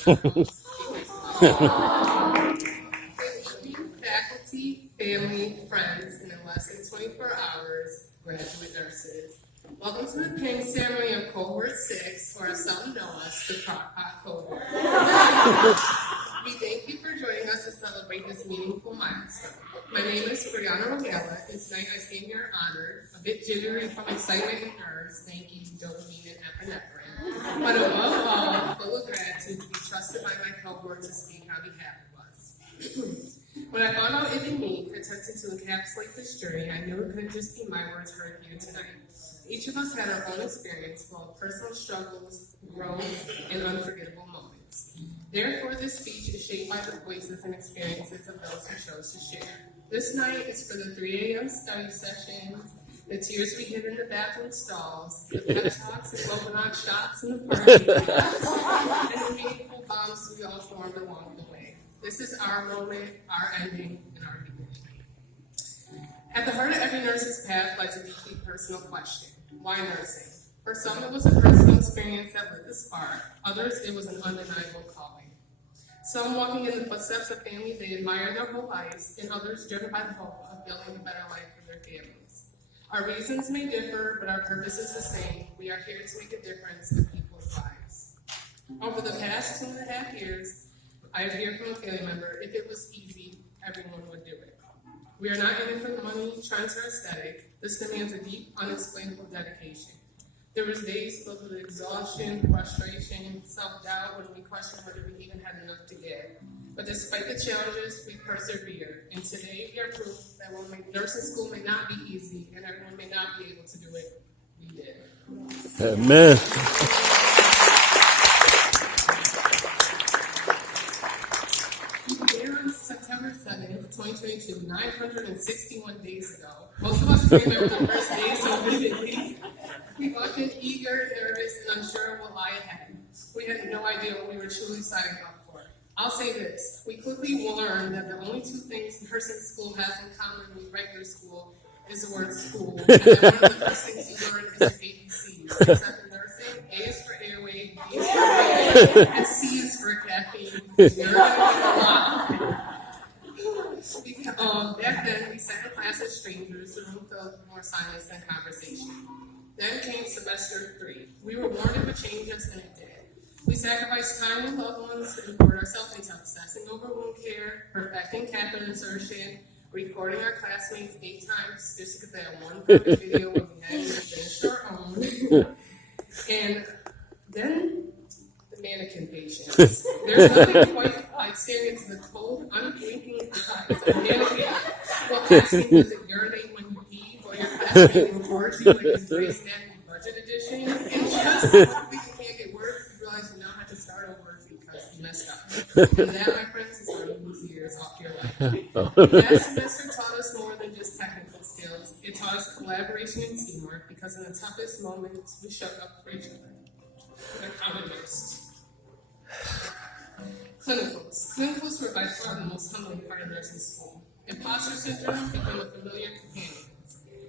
Faculty, family, friends, and in less than 24 hours, graduate nurses. Welcome to the pinning ceremony of Cohort 6, or as some know us, the Crockpot Cohort. We thank you for joining us to celebrate this meaningful milestone. My name is Brianna, and tonight I stand here honored, a bit jittery from excitement and nerves, thank you, dopamine and epinephrine, but above all, full of gratitude to be trusted by my cohort to speak on behalf of us. When I found out it in me attempted to encapsulate this journey, I knew it couldn't just be my words heard here tonight. Each of us had our own experience full of personal struggles, growth, and unforgettable moments. Therefore, this speech is shaped by the voices and experiences of those who chose to share. This night is for the 3 a.m. study sessions, the tears we hid in the bathroom stalls, the pep talks and coconut shots in the parking lot, and the meaningful bonds we all formed along the way. This is our moment, our ending, and our beginning. At the heart of every nurse's path lies a deeply personal question. Why nursing? For some, it was a personal experience that lit the spark. Others, it was an undeniable calling. Some walking in the footsteps of family they admire their whole lives, and others driven by the hope of building a better life for their families. Our reasons may differ, but our purpose is the same. We are here to make a difference in people's lives. Over the past 2.5 years, I have heard from a family member, if it was easy, everyone would do it. We are not in it for the money, trends, or aesthetic. This demands a deep, unexplainable dedication. There was days filled with exhaustion, frustration, self-doubt when we questioned whether we even had enough to give. But despite the challenges, we persevered. And today we are proof that while nursing school may not be easy and everyone may not be able to do it, we did. Amen. September 7th, 2022, 961 days ago. Most of us remember the first day so vividly. We walked in eager, nervous, and unsure of what lay ahead. We had no idea what we were truly signing up for. I'll say this, we quickly learned that the only two things nursing school has in common with regular school is the word school. And that one of the first things you learn is ABCs. Except in nursing, A is for airway, B is for air, and C is for caffeine. You're going to get a lot. Back then, we sat in class as strangers, the room filled with more silence than conversation. Then came semester 3. We were warned it would change us, and it did. We sacrificed time with loved ones and poured ourselves into obsessing over wound care, perfecting catheter insertion, recording our classmates 8 times just to get that one perfect video when we hadn't even finished our own. And then the mannequin patients. There's nothing quite like staring into the cold, unblinking eyes of a mannequin while asking, does it urinate when you pee, or your classmate records you like it's Grey's Anatomy budget edition? And just when you can't get words, you realize you now have to start over because you messed up. And that, my friends, is how you lose years off your life. That semester taught us more than just technical skills. It taught us collaboration and teamwork because in the toughest moments, we showed up for each other. They're common lists. Clinicals were by far the most humbling part of nursing school. Imposter syndrome became a familiar companion.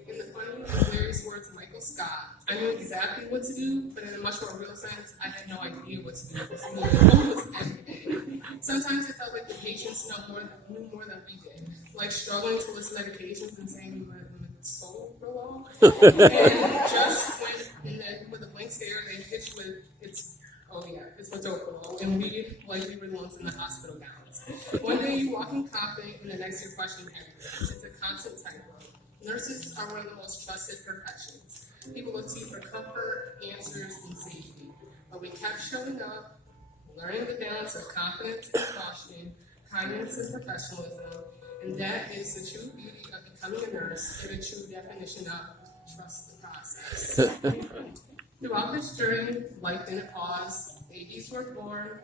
In the funny and hilarious words of Michael Scott, I knew exactly what to do, but in a much more real sense, I had no idea what to do because we knew almost every day. Sometimes it felt like the patients knew more than we did, like struggling to list medications and saying we were in the soul for long. And just with a blank stare, they pitched with it's Metoprolol, and we were the ones in the hospital gowns. One day you walk in confident, and the next you're questioning everything. It's a constant tightrope. Nurses are one of the most trusted professions. People look to you for comfort, answers, and safety. But we kept showing up, learning the balance of confidence and caution, kindness and professionalism, and that is the true beauty of becoming a nurse and the true definition of trust the process. Throughout this journey, life didn't pause. Babies were born,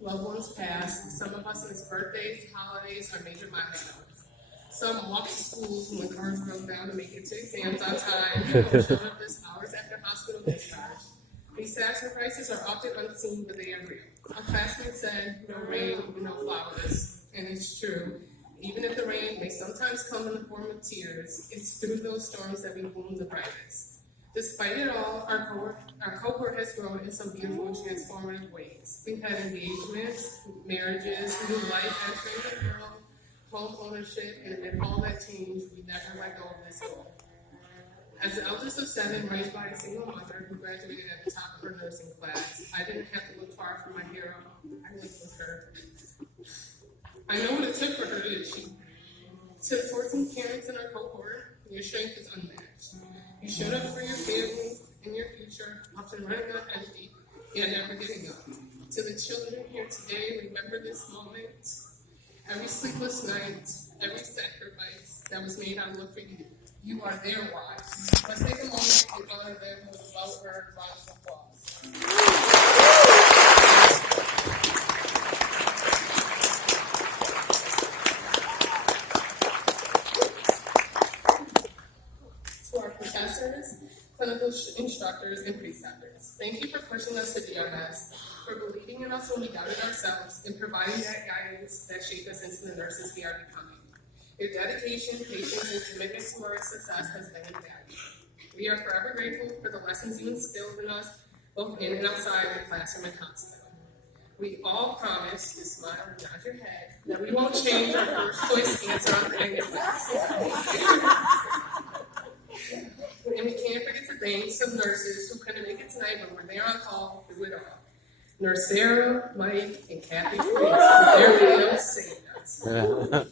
loved ones passed. Some of us missed birthdays, holidays, or major milestones. Some walked to schools when cars broke down to make it to exams on time, or showed up just hours after hospital discharge. These sacrifices are often unseen, but they are real. A classmate said, no rain, no flowers, and it's true. Even if the rain may sometimes come in the form of tears, it's through those storms that we bloom the brightest. Despite it all, our cohort has grown in some beautiful and transformative ways. We've had engagements, marriages, new life entering the world, home ownership, and amid all that change, we never let go of this goal. As the eldest of 7 raised by a single mother who graduated at the top of her nursing class, I didn't have to look far for my hero. I lived with her. I know what it took for her to achieve. To the 14 parents in our cohort, your strength is unmatched. You showed up for your family and your future, often running on empty, yet never giving up. To the children here today, remember this moment. Every sleepless night, every sacrifice that was made on love for you. You are their wives. Let's take a moment and honor them with a well-earned round of applause. To our professors, clinical instructors, and preceptors, thank you for pushing us to be our best, for believing in us when we doubted ourselves, and providing that guidance that shaped us into the nurses we are becoming. Your dedication, patience, and commitment to our success has been invaluable. We are forever grateful for the lessons you instilled in us, both in and outside the classroom and hospital. We all promise, you smile and nod your head, that we won't change our first choice answer on any class. And we can't forget to thank some nurses who couldn't make it tonight, but were there on call through it all. Nurse Sarah, Mike, and Kathy Freeze, their videos saved us.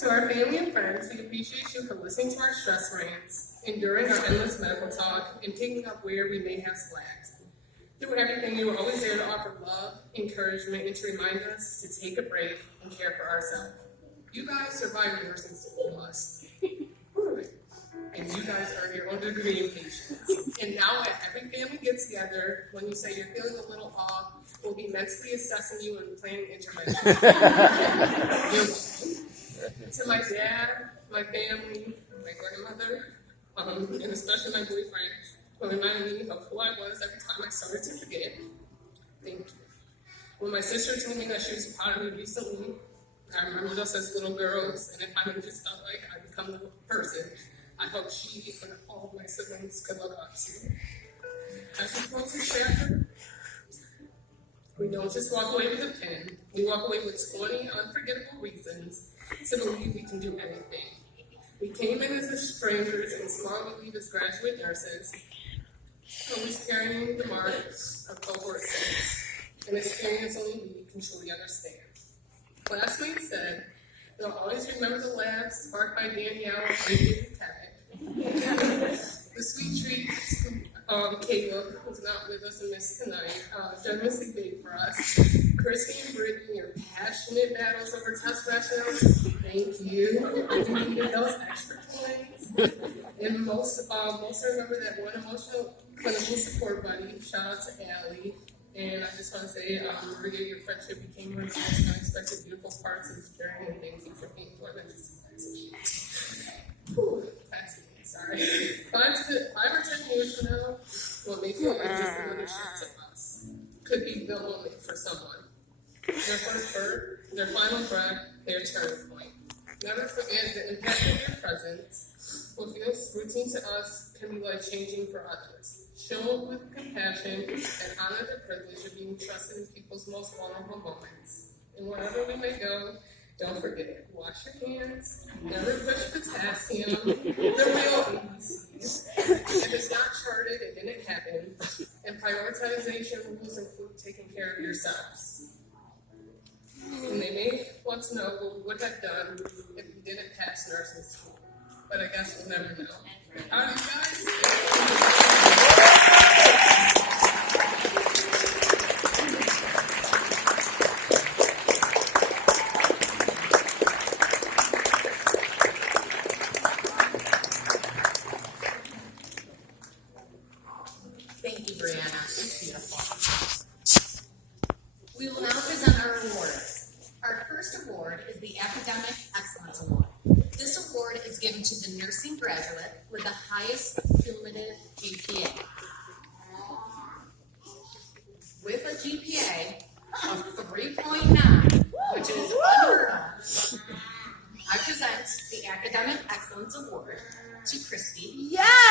To our family and friends, we appreciate you for listening to our stress rants, enduring our endless medical talk, and picking up where we may have slacked. Through everything, you were always there to offer love, encouragement, and to remind us to take a break and care for ourselves. You guys survived nursing school with us. And you guys earned your own degree in patience. And now at every family get-together, when you say you're feeling a little off, we'll be mentally assessing you and planning intervention. To my dad, my family, my grandmother, and especially my boyfriend, who reminded me of who I was every time I started to forget. Thank you. When my sister told me that she was proud of me recently, I remembered us as little girls, and if I just felt like I'd become the person I hope she and all of my siblings could look up to. As we close this chapter, we don't just walk away with a pen. We walk away with 20 unforgettable reasons to believe we can do anything. We came in as strangers and small we leave as graduate nurses, always carrying the marks of cohort 6, an experience only we can truly understand. Classmates said they'll always remember the laughs sparked by Danielle and Kevin. The sweet treat, Caleb, who's not with us in this tonight, generously baked for us. Christy and Brittany, your passionate battles over test rationale, thank you. We needed those extra points. And most remember that one emotional clinical support buddy. Shout out to Allie. And I just want to say, Maria, your friendship became one of the most unexpected, beautiful parts of this journey, and thank you for being more than just a classmate. Sorry. 5 or 10 years from now, what may feel like just another shift to us could be the moment for someone. Their first birth, their final breath, their turning point. Never forget the impact of your presence. What feels routine to us can be life-changing for others. Show with compassion and honor the privilege of being trusted in people's most vulnerable moments. And wherever we may go, don't forget, wash your hands, never push potassium, the real ABCs. If it's not charted, it didn't happen. And prioritization rules include taking care of yourselves. And they may want to know what we would have done if we didn't pass nursing school. But I guess we'll never know. All right, guys? Thank you, Brianna. Beautiful. We will now present our awards. Our first award is the Academic Excellence Award. This award is given to the nursing graduate with the highest cumulative GPA. With a GPA of 3.9, which is unheard of, I present the Academic Excellence Award to Christy. Yes!